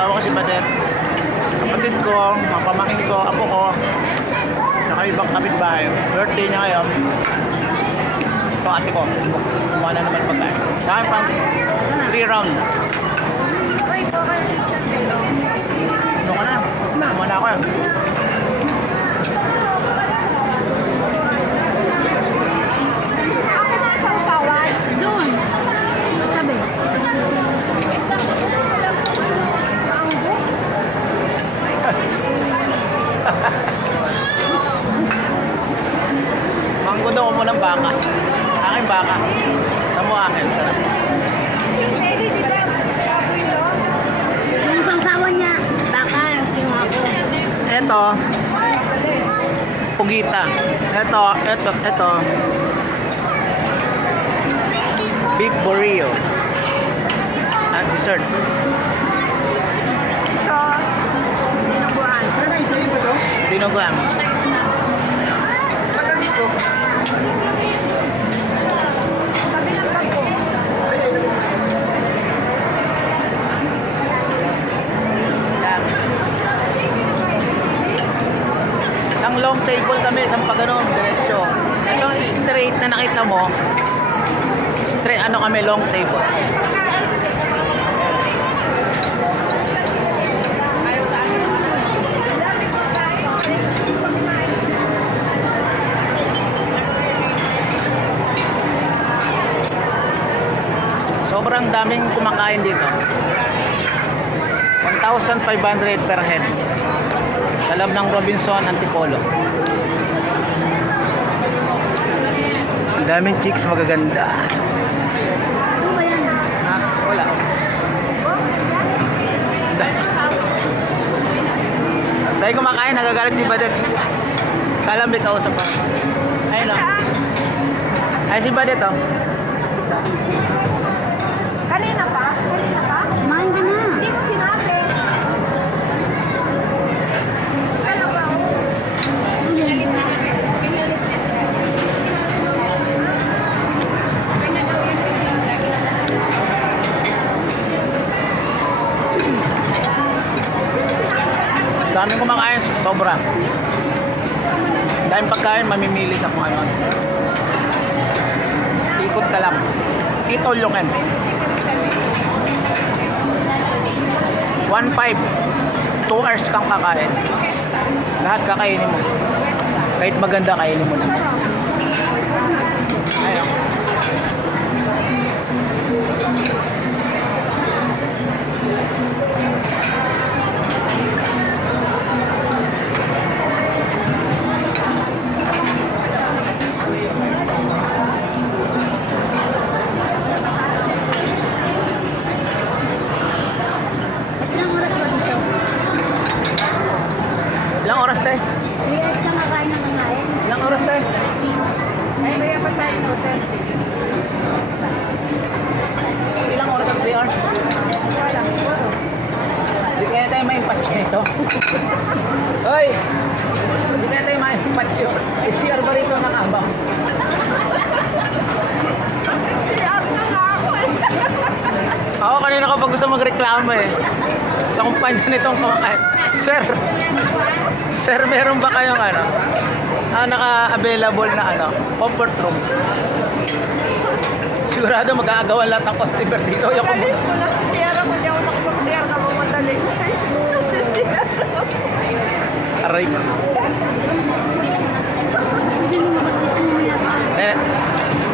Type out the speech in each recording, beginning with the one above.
Asawa ko si Badet. Kapatid ko, mga pamangkin ko, apo ko. Saka ibang kapitbahay. Birthday niya ngayon. Ito ate ko. Kumuha na naman pagkain. Saka pang 3 round. Ano ka na? Kumuha na ako yan. Manggo daw mo ng baka. Aking baka. Tamo akin. Sarap. Yung pangsawa niya, baka, kinuha ko. Ito. Pugita. Ito. Beef burrito. At dessert. Ito, dinuguan. Dinuguan. Magandito. Sabi ng bangko. Yan. Isang long table kami, isang pagano'n, diretso. Itong straight na nakita mo, straight ano kami, long table. Sobrang daming kumakain dito. 1,500 per head. Sa loob ng Robinson Antipolo. Ang daming chicks magaganda. Ano ba yan? Ha? Wala. Dahil kumakain, nagagalit si Badet. Kala may kausap pa. Ayun o. Ay si Badet o. Kanina pa? Kumain ka na. Hindi ko sinabi. Ano ba? Daming kumakain, sobra. Daming pagkain, mamimili ka kung ano. Ikot ka lang. Itulungan. 1.5. 2 hours kang kakain. Lahat kakainin mo. Kahit maganda, kainin mo lang. Ayun. Ilang oras ba dito? Ilang oras tayo? 3 hours ka makain ng kanain. Ilang oras tayo? Ay, kaya pa tayo ng hotel. Ilang oras at 3 hours? Wala, siguro. Hindi kaya tayo may patch nito. Hoy! Hindi kaya tayo may patch yun. CR ba rito nakabang? CR na nga ako eh. Ako kanina ko pag gusto magreklamo eh. Sa kumpanya nitong kumakain. Sir, meron ba kayong ano? Naka-available na ano? Comfort room. Sigurado mag-aagawan lahat ng customer dito. Yung Kalis ko lang sa CR ako. Hindi ako nakapag-CR na mamadali. aray ko. Hindi mo mamaya pa. Eh,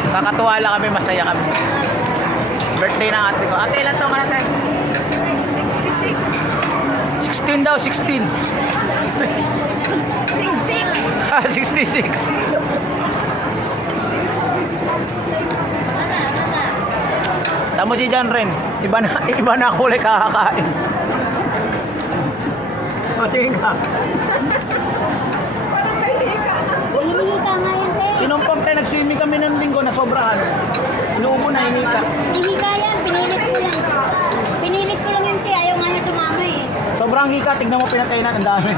kakatuwa lang kami, masaya kami. Birthday ng ate ko. Ate, ilan taong ka natin? 66. 16 daw, 16. 66. 66. Tamo si John Ren. Iba na kulay kakakain. Matingin ka. Parang nahihika na. Hinihingi ka nga yan, te. Sinumpang tayo, nag-swimming kami ng linggo na sobrahan. Inuubo na, hinika. Hinihingi ka yan, pinilit ko lang. Pinilit ko lang yun, te. Ayaw nga niya sumama eh. Sobrang hika, tignan mo pinatay na, ang dami.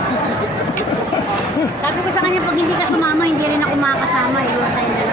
Sabi ko sa kanya, pag hindi ka sumama, hindi rin ako makakasama eh. Wala tayong dalawa.